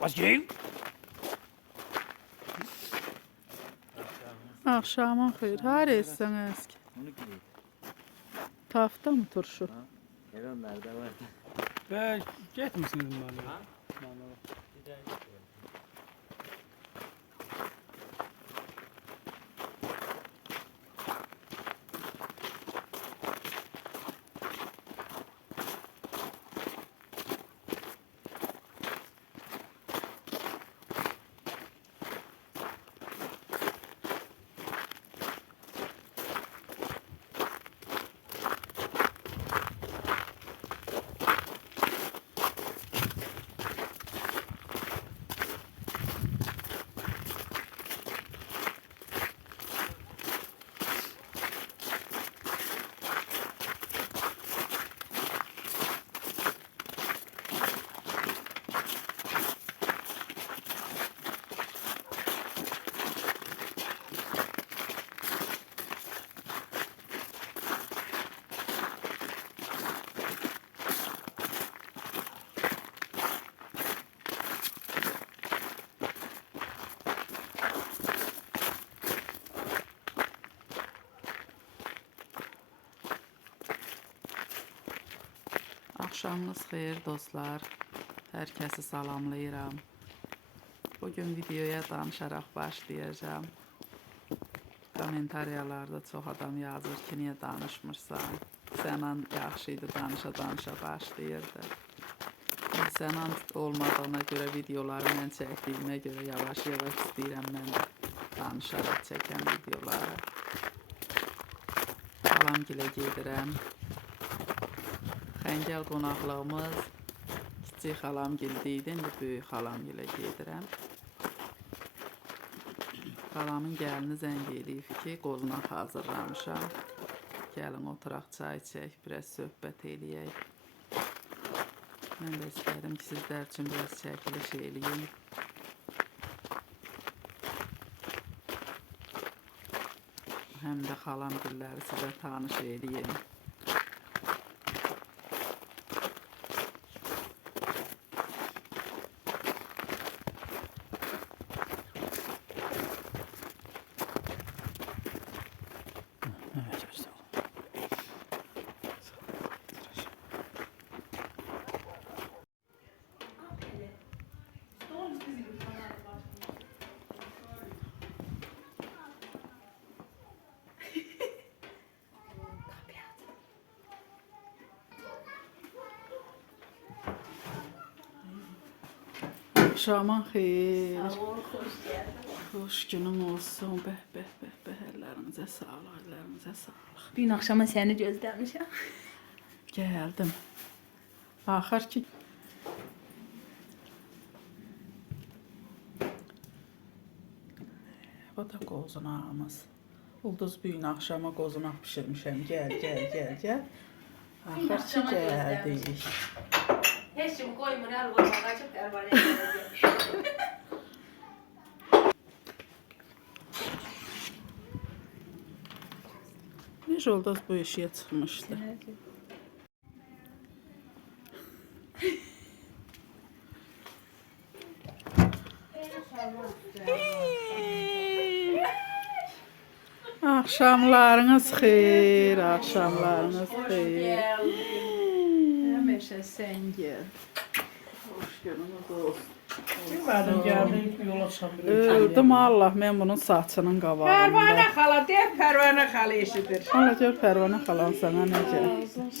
Bakayım. Akşamın xeyir. Har etsən əski. Onu gideyim. Tafta mı turşu? Ha? Erenlerde var. Ve gitmişsiniz bana. Ha? Bana. Gidelim. Axşamınız xeyir dostlar. Hər kəsi salamlayıram. Bugün videoya danışaraq başlayacağım. Komentariyalarda çox adam yazır ki, niyə danışmırsan? Sənan yaxşı idi, danışa başlayırdı. Sənan olmadığına görə videoları mən çəkdiyimə görə yavaş-yavaş istəyirəm mən də danışaraq çəkən videoları. Xalamgilə gedirəm. Xəngəl qonaqlığımız kiçik xalamgildə idi, indi böyük xalamgilə gedirəm. Xalamın gəlini zəng edib ki, qoznaq hazırlamışam. Gəlin oturaq çay içək, biraz söhbət eləyək. Mən də istədim ki, sizlər üçün biraz çəkiliş eləyim. Həm də xalamgilləri sizə tanış eləyim. Akşamın xeyir. Xoş günün olsun. Bəh. Əllərinizə sağlıq, əllərinizə sağlıq. Dün akşama seni gözləmişəm. Gəldim. Axır ki bu da qozunağımız. Ulduz bu gün axşama qozunaq bişirmişəm. Gəl. Axır ki gəldik. Heç kim koymur, el koyma, kaçıp derbareye gelecek. Necə Ulduz bu işiyə çıxmışdı? Axşamlarınız xeyir, axşamlarınız xeyir. Həmişə sən gəl. Xoş gününüz olsun. Madem geldin yola çıkabilir. Öldüm Allah, mən bunun saçının qabağında. Pərvanə xala, deyək Pərvanə xala eşidir. Hala gör Pərvanə xalan sana necə.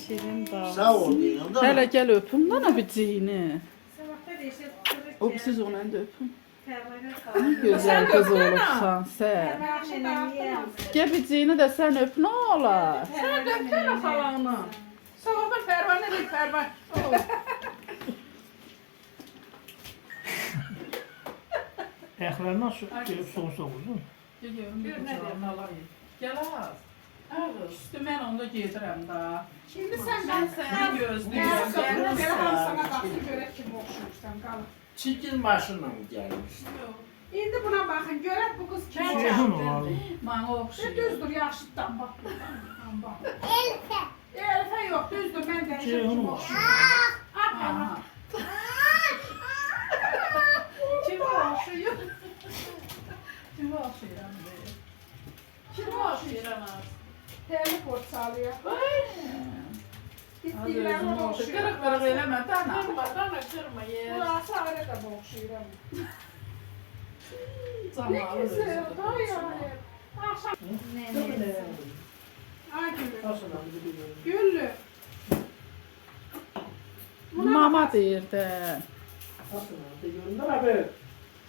Şirin dağ. Sağ ol diyorum da. Hələ gəl öpüm bana bir ciyini. O siz onu da öpün. Ne güzel kız olursan sen. Gel bir ciyini də sən öp, nə olar? Sən döktün o xalanı. Sabah Pərvanə deyil, Pərvanə. Ayaklarını nasıl soğuk uzun? Gel görüm bir kucağına alayım. Gel az. Ağız, üstü mən onda gedirəm da. Şimdi sən Ben səni gözləyirəm, Belə gəlirsən. sana baxın görək kim oxşuyursan, qalın. Çikin maşınla mı gelmiş? İndi buna baxın, görək bu qız kim Ceyhun oxşuyur. olalım. Mənə oxşuyur. Düzdür, yaxşıdan bax buradan. Bax. Elifə yox, düzdür, mən dəyişəm Ceyhun kim oxşuyur. oxşuyur. At, Aha. Kim oxuyuram deyir. Kim oxuyuram az? Terli port salıyor. Az Gittiklərini özüm oxu. oxuyuram. Qırıq-qırıq eləmə, dana. Dana kırma yer. Burası ayrı da oxuyuram. Ne Camalı güzel, özüdür. ay ay. Akşam. Ay Güllü. Güllü. Mama deyir də.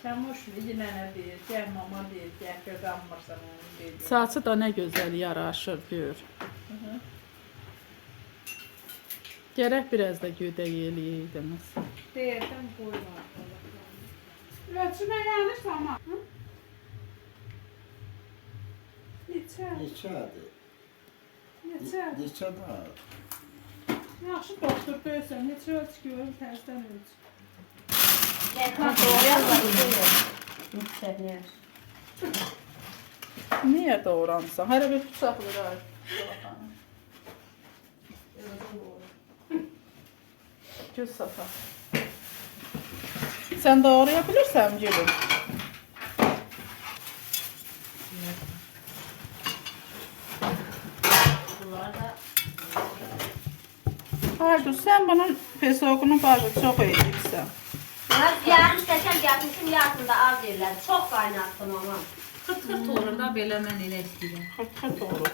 Çamuş yine deyir, gel mama deyir, gel gözanmırsan onu deyir. Saçı da nə gözəl yaraşır, gör. Gərək biraz da gödək eləyiydiniz. Deyirdim koyma. Ölçüme yanlış ama. Neçə? Neçədir? Neçə? Neçədir? Yaxşı doktor deyirsən, neçə ölç görüm, tərzdən ölç. Niyə doğransan? Hələ bir bıçaq verər. Göz safa. Sən doğraya bilirsən gülüm? Pardon, sən bunun pesokunu bacı çox edirsən. Yarın istəsəm yapmışım, yarısında az yerlər. Çox qaynattım ama. Xırt-xırt olur da belə mən elə istəyirəm. Xırt-xırt olur.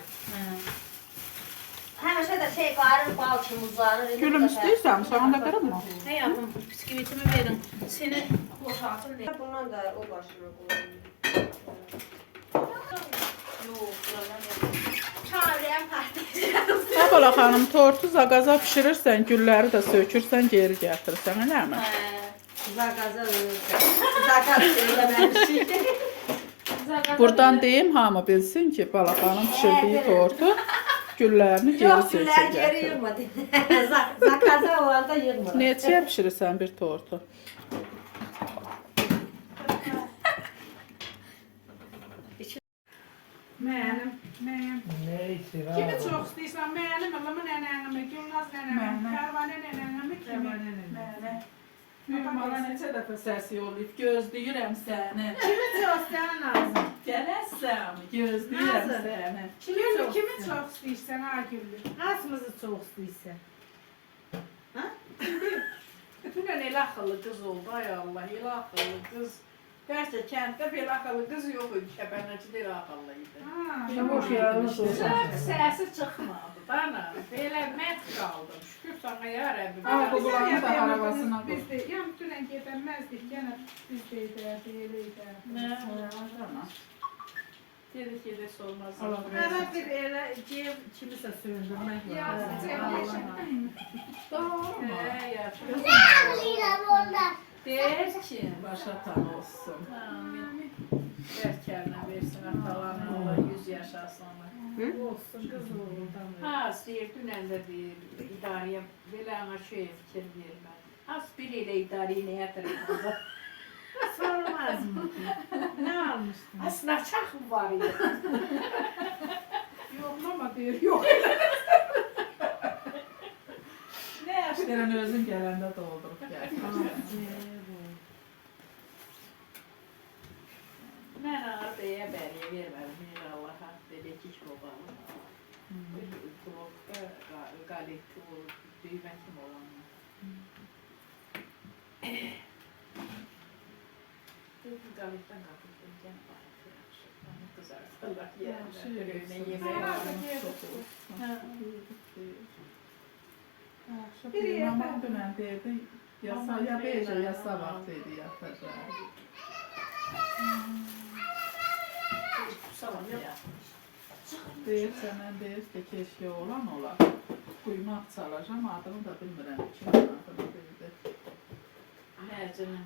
Həmişə də şey qarır, bal kimi uzanır. Gülüm istəyirsən, sana da qırılma. Həyatım, biskvitimi verin. Seni boşaltın deyə. Bundan da o başına qoyayım. Çağırıyan partiyacağım. Əbala xanım, tortu zaqaza pişirirsən, gülləri də sökürsən, geri gətirirsən, eləmi? Zaqaza Zaqaz eləməmişik. Buradan deyim, hamı bilsin ki, Bala xanım pişirdiyi tortu, güllərini geri Yox, sökür güllər geri gətirir. yığmadı. Zaqaza olanda yığmadı. Neçəyə pişirirsən bir tortu? Mənim. Neyse. Kimi çox istəyirsən, mənim, Allahımı nənəmi, Gülnaz nənəmi, Pərvanə nənəmi, kimi? Mənə. Mümala neçə dəfə səsi olub, gözləyirəm səni. Kimi çox istəyən lazım? Gələsəm, gözləyirəm Nazır. səni. Güllü, kimi çox istəyirsən, ha Güllü? Hasımızı çox istəyirsən. Dünən elə axıllı qız oldu, ay Allah, elə axıllı qız. Bəlkə kənddə belə axıllı qız yox idi, Kəpənəcidə elə axıllı idi. Boş yarını sorsan. Çox səsi çıxmadı, dana. Belə mət qaldım, şükür sana ya Rəbbim. Ay, bu bulanı da arabasına qoy. Biz də, yan dünən gedəməzdik, yenə biz də edərdi, elə edərdi. Dedik, edəs olmaz. Hələ bir elə kimisə söndürmək Ya, lazım. Doğru mu? Yaxşı. Deyir ki, Başa tan olsun. Bərkərinə versin, atalarına Allah 100 yaşasın. olsun qız oğuldan. Ha, istəyir, dünən də deyir, idarəyə belə ana şey fikir vermədi. Az bir elə idarəyə nə yatırır? Sormaz mı? Nə almışdın? Aslında çax mı var idi? Yoxlama deyir, yox. Nə yaşlayın özün gələndə doldurup gəl. Mən ağa deyə bəriyə vermədim, bir Allaha dedi ki, babalım. Blokda qalibki olur, düymə kim olanlar. Dedim, qalibdən qalibdən gəlin baxın, yaxşı. Onu qızartırlar, yerlər, öynə yemək Bir mamam dünən deyirdi, ya beyəcə, ya sabah dedi yatacaq. Sabah yapmış. Deyirsən, mən deyir ki, keşke olan olar. Quymaq çalacam, adını da bilmirəm, kimin adını deyirdi. Mərcinin.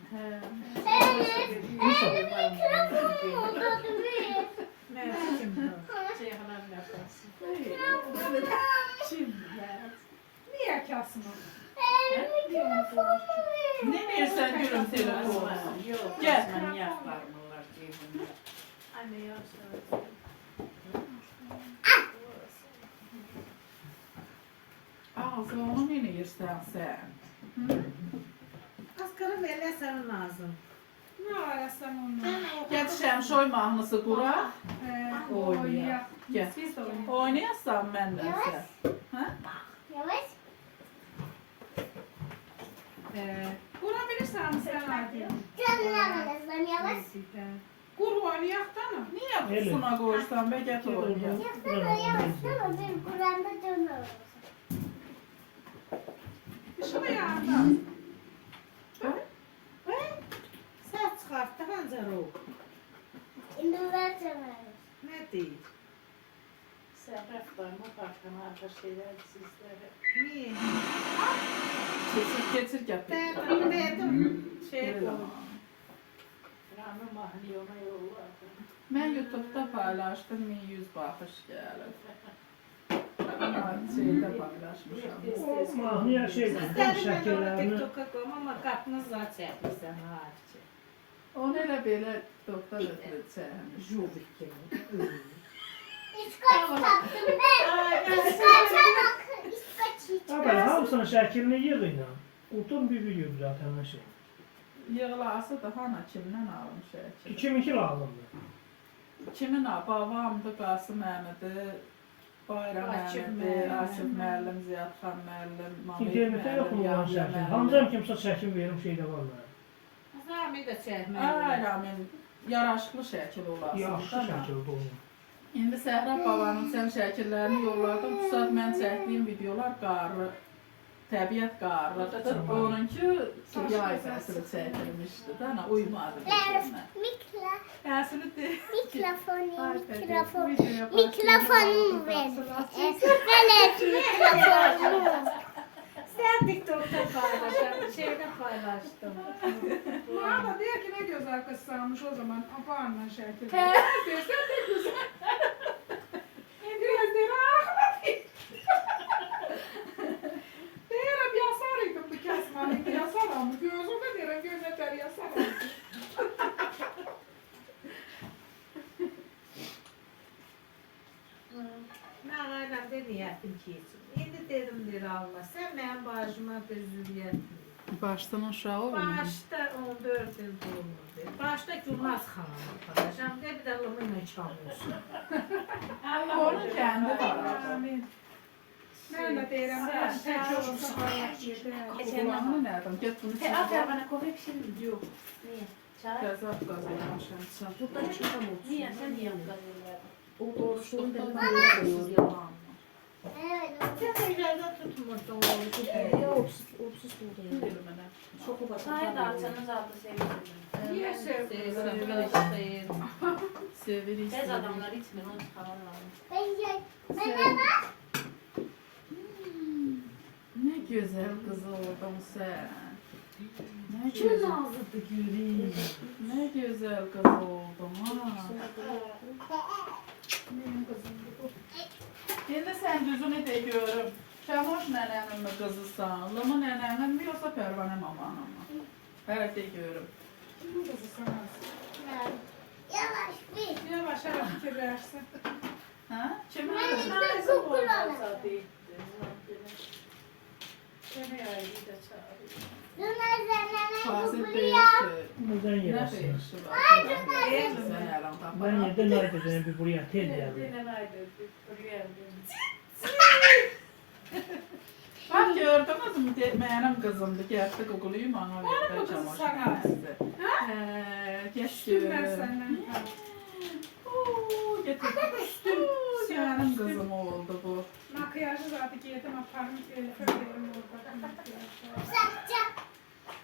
Ceyhanlar nəfəsi. Kim? Niyə kasma? Ne versən gülüm telefonu? Yox, Gəl. mən yaxlarmırlar ceyhanlar. Anne yaxşı. Ağzını yeniyirsən sən. Asqarı belə sənin lazım. Ne arasam onu? Yetişəm şoy mahnısı quraq. Oynayaq. Gel. Siz de oynayın. Oynayasam məndən sən. Hə? Yavaş. Kurabilirsen sen hadi. Canına kadar yavaş. Kur oynayaq da mı? Niyə Elə. pusuna qoyursan be get oynayaq. Yapsana yavaş. Tamam benim Kur'an'da canına olsun. Şunu yanında. Sen çıkarttı hancar o. Şimdi ver canına. Ne değil? Serraflar mı bakın arka şeyler sizlere. Niye? Keçir get. Ben dedim. Şey koydum. Rami mahliyona yolladı. Mən YouTube-da paylaşdım 1100 baxış gəlib. Şeydə paylaşmışam. O mahnıya şey Sen dedim, ben şəkillərini TikTok'a koyma ama kapınız zat çekmişsen harici. Onu elə belə TikTokda götürüb çəkmiş. Juvik kimi. İskoç taktım ben. İskoç'a bak. İskoç hiç. Abi hamısının şəklini yığıyla. Uzun bir video zaten her şey. Yığlası da hana kimdən alım şəkil? 2002 lazımdı. Kimin babamdı, Qasım əmidir, Bayram Akif əmidir, müəllim. Asif müəllim, Ziyadxan müəllim, Mamid İnternetdə yox mu olan Yahya şəkil? müəllim. Hamıdan kimsə çəkim verim şeydə var mı? Zami de çekmiyor. Aynen, yaraşıqlı şəkil olasın. Yaxşı şəkil bu. İndi Səhra babanın sən şəkillərini yolladım. Bu saat mən çəkdiyim videolar qarlı, təbiət qarlıdır. Onunki yay fəsili çəkilmişdi də, ana uymadı. Mikla. Fəsili deyil. Mikrofonu. Mikrofon. Videoya Mikrofonumu ver. Velet mikrofonumu. Sen TikTok'ta paylaştın. Şeyde paylaştım. Ama diyor ki ne göz arkası sarmış o zaman. Aparla şekil. He. Dersen de güzel. Gözleri ağladı. Derim yasarıydım bu kesmanıydı. Yasaram. Gözümde derim gözler yasaram. Ben aynen de niyetim ki. Şimdi dedim der Allah. Sen benim başıma gözürüyetim. Başdan aşağı olmuyor. Başta 14 yıl doğumlu. Başta Gülmaz Hanım'a paylaşacağım. De bir de lımıyla çalıyorsun. Onun kendi var. Amin. Ben de derim. Ben tek olursa paylaşıyordum. Kulağını nereden? Get bunu He çek. at ya bana kofi pişirin. Yok. Niye? Çay. Gazap kazanmışım. Sen. Burada çıkamam. Niye? Sen niye yapıyorsun? O doğrusunu da Evet. Sen ileride tutmurdun oğlu. Opsuz buğday. Çok basit. Hayır da açsanız abla seviyorum. Niye sevdin? Severiz. Bez adamlar içmiyor. Onu çıkarırlar. Ben bak. Ne güzel kız oldun sen. Ne güzel. Nazlıdı göreyim. Ne güzel kız oldun ha. Şimdi sen düzünü de görüm. Şamoş nenemin mi kızısan? Lımı nenemin mi yoksa Pervane mamanın mı? Evet de görüm. Yavaş bir. Yavaş yavaş fikirlersin. Ha? Kimin Ben kızı? ben kukulalım. Seni ayrı da çağırıyor. Döner zanneden Fazıl değil kukuya. ki. Buradan Ne yersin. değişi var? Sen her an Ben tapar. yerden aydın bir buraya tel geldi. Dinen ayrı. Buraya Bak gördünüz mü? Benim kızımdı. Gerçi kukuluyum ona Onun verdi kızı çamaşır sana. makinesi. Geç Üstüm ben görüm. senden. Oo, getir. Benim kızım oldu bu. Makyajı zaten giydim. Aparmış Elif'e verim orada. Makyajı. Sakça.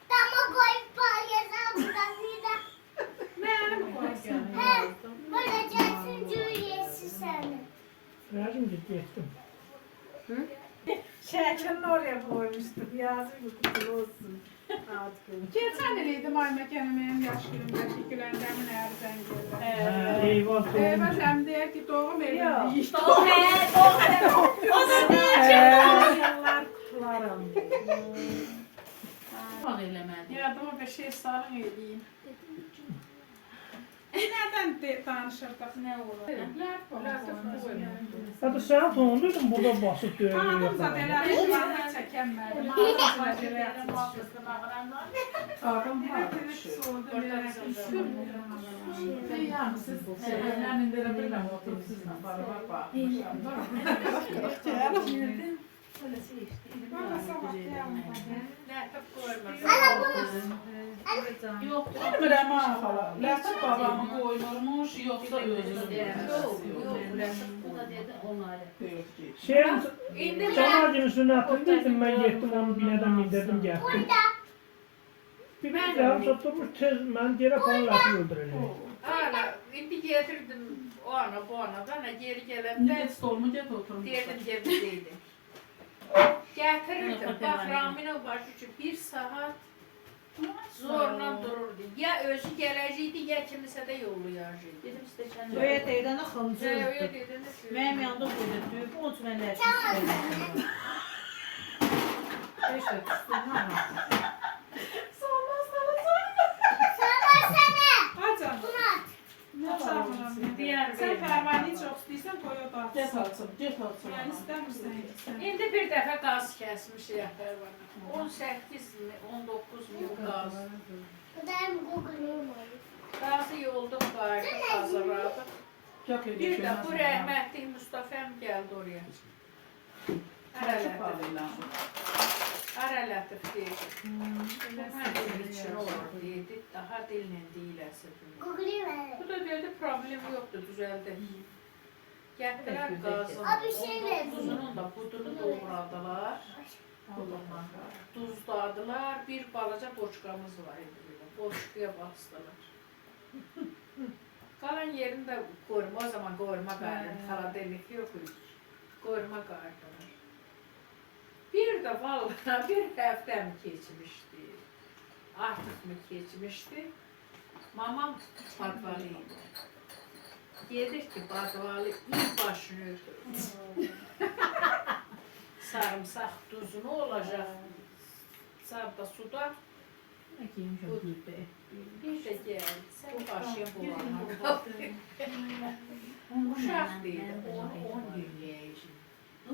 Dama koyup palyaza buradan bir de. Ne mi koysun? He. Bulacaksın cüyesi seni. Verdim ciddi ettim. Şeklini oraya koymuştum. Yazık bir kutu olsun. Artık. Geçen nereydim ay mekanımın yaş günümde gülendemin nereden geldi. Ha, eyvah Evet doğru. hem der ki doğum evinde Yok. işte. Doğru he. Doğru he. O da Yıllar kutularım. Bak elemedi. Yardıma bir şey sarın edeyim. Nereden danışırdık ne olur? Latif koymadım. Hadi sen tonluydun burada basıp dövüyor. Ağzım zaten latif çekemmedim. Ağzım acele Ağzım var. Yani siz evlen indirebilir mi? Oturup sizinle beraber bakmışlar. Bana sabah gelmedi. Latif koymadım. Yok, bilmirəm ha xala. Latif babamı qoymurmuş, yoxsa özünü Sen Camal günü sünnetindeydim, ben gittim onu bineden indirdim geldim. Bir ben yarım tutturmuş tez, ben geri falan lafı öldüreceğim. Ana, indi getirdim o ana bu ana. Bana geri Ne gelenden stolumu get oturmuş. derdim cebimdeydi. Getirirdim. Bak Ramina başı üçün bir saat zorla dururdu. Ya özü gələcəkdi, ya kimisə də yollayacaqdı. Dedim stəkan. Öyle teyden akıllıca Öyle yoktu. dediniz. Benim yanımda koydu. Bu onun için ben lerçin istedim. İşte tuttum ama. Hacam, Ne çağırıram. Diğer Sen bir. fərmani çox istəyirsən, qoy o da. Get alsın, get alsın. Yəni istəmirsən. İndi bir dəfə qaz kəsmişik fərmani. 18 mi, 19 mi qaz. Ben Google'ım. Qazı yoldum, qayıtdım, hazırladım. Çok Bir də bu rəhmətli Mustafa'm gəldi oraya. Ərələtif deyir. Mənim üçün olur deyildi, daha dillə deyiləsin. Google'ım. Bu da dedi, problem yoxdur, düzəldi. Gəldilər qazın, Abi şey ver. tuzunun da budunu doğradılar. Duzladılar, bir balaca boçqamız var idi. Boçqaya basdılar. Qalan yerini də qoyma, o zaman qoyma qayırım, xaladelik yox idi. Qoyma qayırdılar. Bir də vallahi bir həftəm keçmişdi. Artıq mı keçmişdi? Mamam badvalı idi. Gedir ki, badvalı ilk başını ötürür. Sarımsaq tuzunu olacaq. Sarda suda. Bir də gəl, sən başıya bulanma. Uşaq deyil, 10 gün yiyəcək.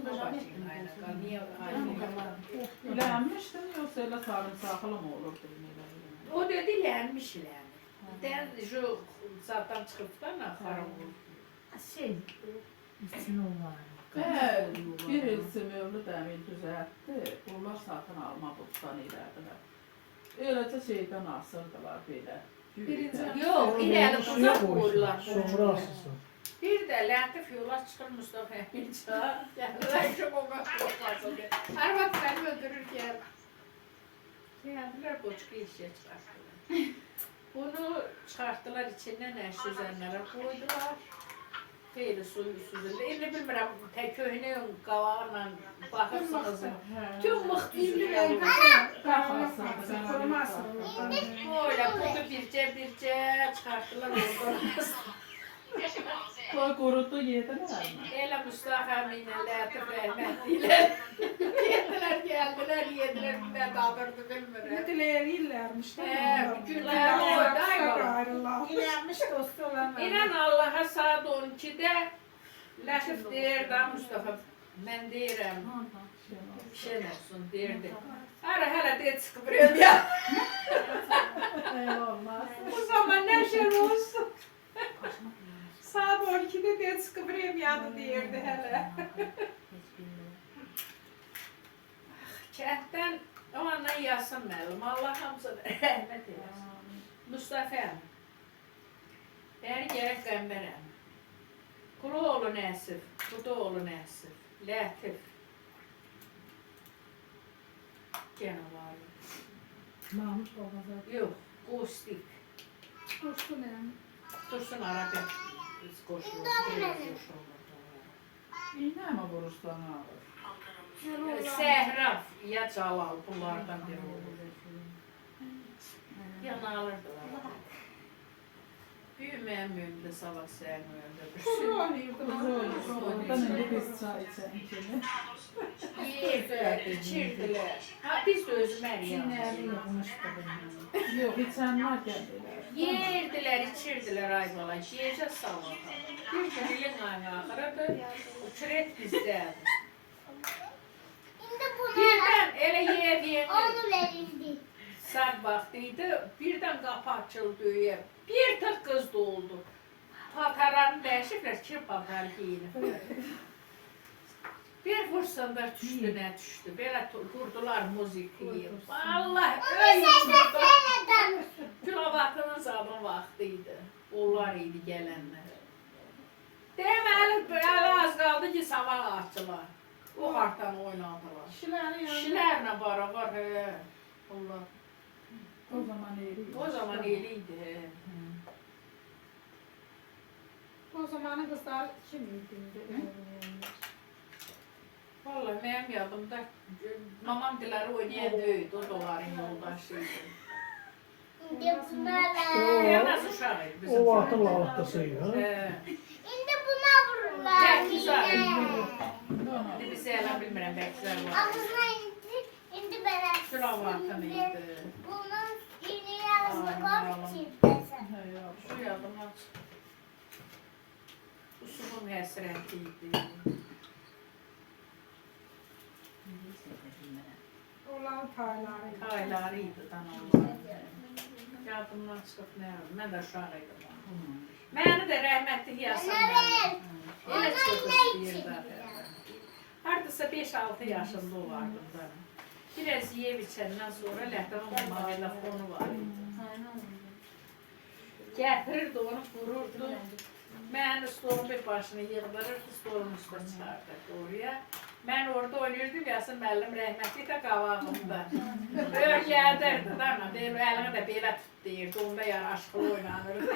Başın aynaqa, niyə aynaqa? Lənmişdim, yoxsa elə sarımsaqlı mı olurdu? O dedi, lənmiş ləni. Dən şu zaten çıxıbdan xarab olur. Şey, için o var. Bir il simörlü dəmin düzəltdi, bunlar satın alma buxtan elədilər. Eləcə şeydən asırdılar belə. Yox, irəli buza qoyurlar. Sonra asılsın. Bir də Lətif yola çıxır Mustafa Əmin çağır. Gəlirlər ki, o qorxmasın. Arvad səni öldürür gəl. Gəldilər boçqa işə çıxartdılar. Bunu çıxartdılar, içindən əş üzənlərə qoydular. Xeyli suyu süzüldü. İndi bilmirəm, köhnə qavaqla baxırsınız. Tüm mıxtiyirlər. Böyle bunu bircə çıxartdılar. Qoy qurudu yedilər mi? Elə Mustafa Əminlə Lətif rəhmətlilər. Gəldilər, yedilər, bir də dadırdı, bilmirəm. Diləyirlərmiş. Günlər oyda. İlermiş dostu olan var. İnan Allaha saat 12'də Lətif deyir da Mustafa, mən deyirəm, şən olsun deyirdi. Ara hələ deyə çıxıbırım ya. Bu zaman nə şən olsun. Saat 12'də deyə çıxıbırım yadı deyirdi hələ. Kənddən o andan yazsın məlum, Allah hamısına rəhmət eləsin. Mustafa'm, bəni gərək qəmbərəm. Qulu oğlu Nəsif, Qudu oğlu Nəsif, Lətif. Cənavarı. Mahmut babası. Yox, Qustik. Dursun Arabya qoşulur. İynə mi vurursan alır? Səhraf, ya Calal, bunlardan biri olur. Yana alırdılar. Büyümeyen mühimde sabah sen Oradan önce biz çay içen kimi. Yiyirdiler, içirdiler. Ha biz de özmer ya. Yok içenler geldiler. Yerdiler, içirdiler ayvalar. Yiyeceğiz sabah. Bir gün ilin ağırdı. Uçuret bizde. Şimdi buna Birden ele yediğini onu verildi. saat vaktiydi. Birden kapı açıldı yer. Bir tık kız doldu. Paltarlarını değişikler, çir paltar giyinip. Bir fırsatlar düştü ne düştü. Böyle durdular müzik yiyip. Vallahi öyle durdu. Neden? Gülabatının zaman vaxtıydı. Onlar idi gelenler. Deməli, böyle az qaldı ki, sabah açılar. O hartan oynadılar. Kişilərlə beraber, he. Allah. O zaman eğri. O zaman eliydi, he. O zamanın kızlar kim idi? Vallahi mənim yadımda mamam diləri oynayan döyüdü, o da onların yoldaşıydı. Şimdi bunlarla. Nasıl uşaq idi bizim O uşaq. vaxtın lalıqdasıydı. He. Şimdi buna vururlar. Gel, güzel. Yine. Biz elə bilmirəm, bəklər var. Ağzına indi. Şimdi ben Gülabatın idi. bunun iğneyi ağzına Ay, koy çiftlesin. Şu yadıma Usubun həsrətiydi. Olan payları. Aylarıydı dananlar. Yadımdan çıxıb nə oldu? Mən də uşaq idim. Məni də rəhmətli yasamlar. Elə çox istəyirdi. Hardasa 5-6 yaşında olardım da. Biraz yeyib içəndən sonra Ləhtəvan mamamla fonu var idi. Gətirirdi onu, vururdu. Mən stolun bir başını yığdırırdı, stolun üstüne çıxardı oraya. Mən orada oynayırdım, Yasin müəllim rəhmətli də qavağımda. Böyle gəldirdi da, ama əlini də belə tut deyirdi, onda yaraşıqlı oynanırdı.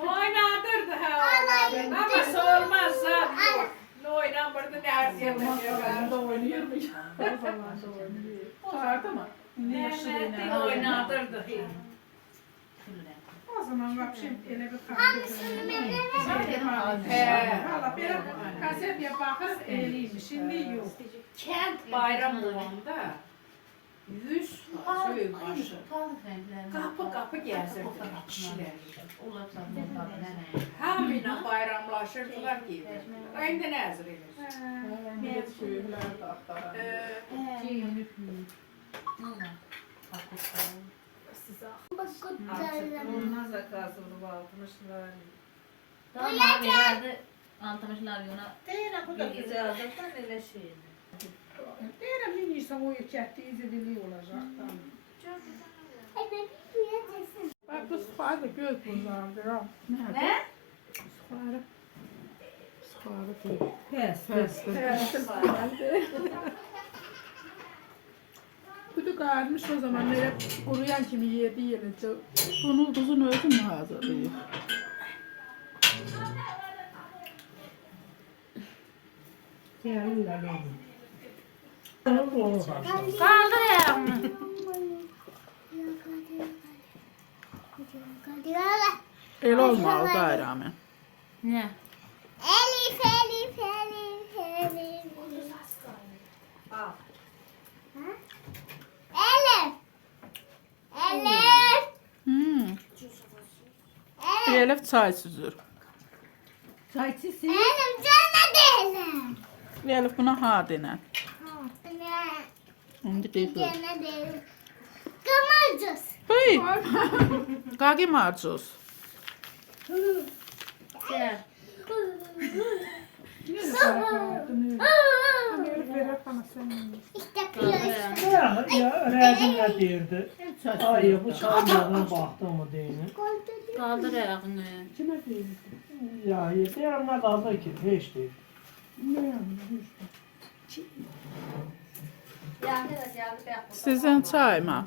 Oynadırdı ha, oynadırdı. Ama sormaz zat yok. Ne oynamırdı, ne her yerden Da oynayırmış. O zaman da oynayır. Çağırdı mı? Rəhmətli oynadırdı. O zaman bak şimdi ele bir He. bir kasetiye bakır eliymiş. Şimdi yok. Kent bayram olanda 100 söy başı. Kapı gəzirdi kişilər. Hamıyla bayramlaşırdılar ki. İndi nəzir edir. Millet köyler tahtara. Olmaz da kazıldı altmışlar. Derim miniyse o yükettiği dili olacak. Ay ben büyüyeceksin. Bak bu sıfayı da göz buzardır ha. Nə? Sıfayı. Sıkarı değil. Pes. Kutu karmış o zaman böyle kuruyan kimi yedi yenince. Bunun tuzunu özü mü hazırlıyor? Gelirler onu. Onu karşılar. Kaldır ayağını. El olma o gayrı. Ne? Elif, Elif, Elif, Elif. Ha? Elif. Elif. Hmm. Elif. Elif çay süzür. Elif canına değilim. Elif buna ha denen. Ne? Şimdi kıyfır. Canına değilim. Kamarcız. Hey! Kagi marcos. Gel. İşte piyasa. Ya rəzimlə deyirdi. Ay bu çaylarına baxdı mı deyini. Kaldır ayağını. Ya deyirəm nə qaldı ki, heç deyil. Sizin çay mı?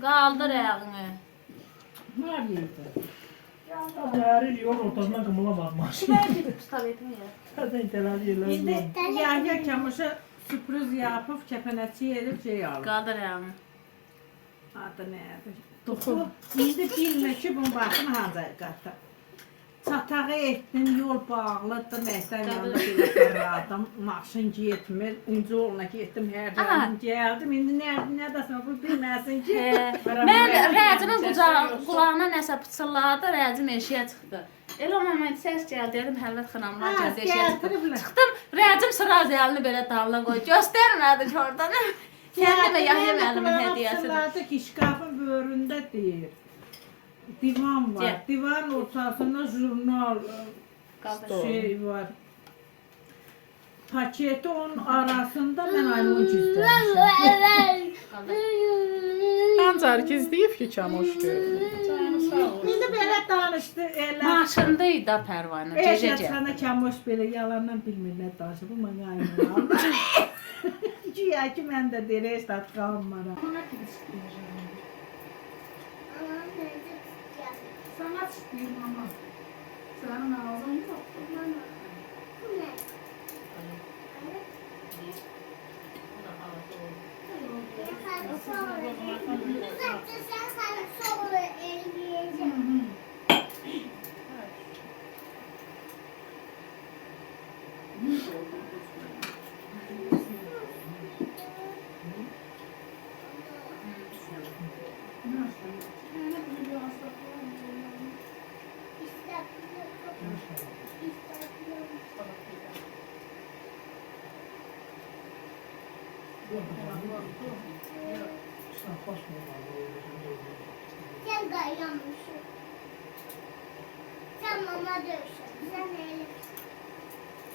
Kaldır ayağını. Dəyəri yol ortasına qımılamadı maşın. Zaten itələri yerlər var. Yahya kamışa sürpriz yapıp kepenetçi edip şey aldı. Kaldır ayağını. Adı neydi? tutduq. İndi bilmir ki, bunun başını hazır qatı. Çatağı etdim, yol bağlıdır, məktəb yanında belə fırladım, maşın getmir, inci oluna getdim, hər yanım gəldim, indi nə desən, bu bilməsin ki, Mən Rəcimin qulağına nəsə pıçılladı, Rəcim eşiyə çıxdı. Elə o moment səs gəldi, dedim Həllət xanımlar gəldi eşiyə çıxdı. Çıxdım, Rəcim sıraz əlini belə dalına qoy, göstərmədi ki oradan. Kəndimə Yahya müəllimin hədiyyəsidir. Pıçılladı ki, şkafın böyründə deyir. Divan var, divanın ortasında jurnal şey var. Paketi onun arasında mən ayımı gizləmişim. Ancaq gizləyib ki, Kamoş görür. İndi belə danışdı, elə. Maşında idi da Pərvanə, Eşə gecəcə. sənə Kamoş belə yalandan bilmir nə danışır, bu mənə ayımı aldı. Güya ki, mən də deyir, heç də qalmaram. Sana çıkıyor mama. Senin ağzın yok. Sen gayrılmışsın. Sen mama dövüşün. Sen Elif.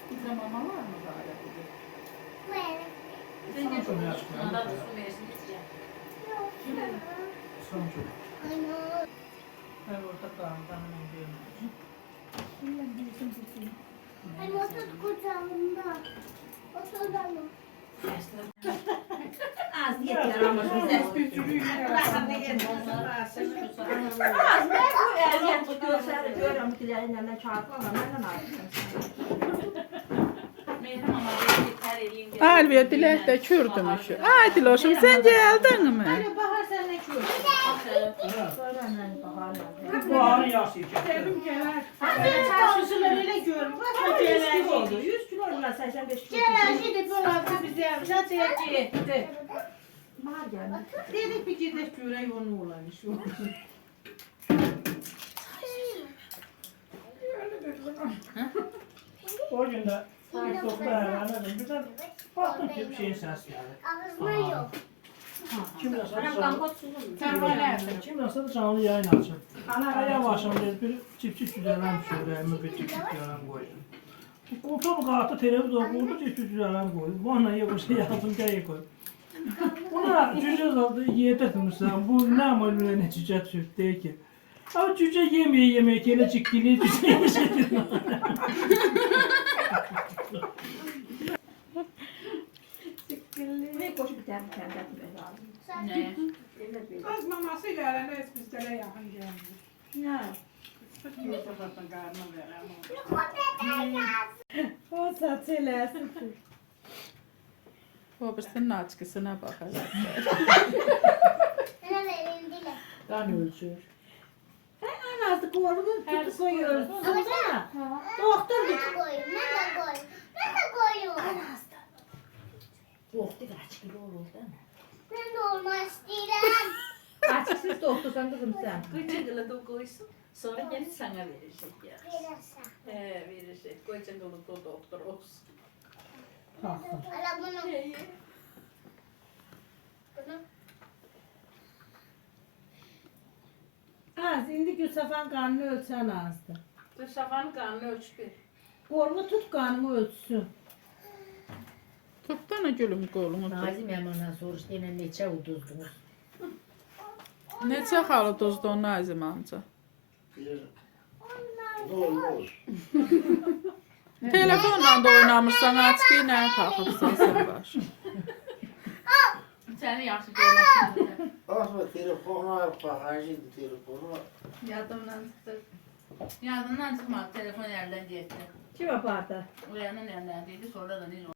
Bizə mama var mı bari? Bu Elif. Sen geç otur. Arada su versin içeceğim. Yok. Ay ne oldu? Ben orada qaldım, mən görmüşüm. Ay otur kucağımda. Otur da mı? Az yeter ama bize. Az ne bu eziyet görsel görüyorum dilerinden çarpma benden Mehrim ama yeter elin gel. Alviye Dilek de kürdümüş. Ay Diloşum sen geldin mi? Hani bahar sen ne çözdün? Bu ağrı yağsı yiyecek. Dedim gel. Ben çarşısılar öyle görüm. Bak o celerci oldu. 100 kilo oldular 85 kilo. Celerci de böyle bize zaten etti. Mar geldi. Dedik bir gidip göre yolu olan iş yok. O gün de TikTok'ta herhalde birden baktım ki bir şeyin ses geldi. Ağzına yok. Kim nasıl Anam canlı, kankot sulu. Sen böyle kim nasıl canlı yayın açır. Aya başım dedi bir çiftçi güzelen şöyle bir çiftçi güzelen koydum. Koltuğum kalktı televizyon kurdu çiftçi güzelen koydu. Bu anaya bu şey yaptım geri koy. Buna cüce aldı yedirtmişsin. Bu ne amalüne ne cüce Türk değil ki. Ama cüce yemeye kele çıktığını cüce yemiş edin. Ne koş bir tane kendi lazım. Ne? Az mamasıyla arada eskistere yakın geldi. Ne? Sıkıyor kafasına karnı veren. o saçıyla O birisinin açkısına bakacak. Sana vereyim dile. Ben ölçüyor. Anası korkun tutu koyuyoruz. Sonra doktor Ben de koyayım. Ben de koyayım. Ben de koyayım. Korktu kaç kilo olur değil mi? Ben de olmak istedim. Açıksız doktorsan kızım sen. Gıcıgılı da koysun. Sonra gelip sana verecek ya. Verirsen. Verecek. Gıcıgılı da doktor olsun. Ala bunu. Bunu. Az indi Gülsafan kanını ölçen azdı. Şafanın karnını ölç bir. Kolunu tut kanımı ölçsün. Tutsana gülüm kolunu. Nazim Yaman'dan soruştu yine neçə uduzdunuz? Neçə xalı duzdu Nazim amca? Telefonla da oynamışsan açki ilə taxıbsan sən baş. Seni yaxşı görmək üçün. Asma telefonu bakacağım telefonu. Yadımdan çıxdı. Yadımdan çıxmadı. Telefon yerdən getdi. Kim apardı? Uyanın yerləndiydi. Sonra da necə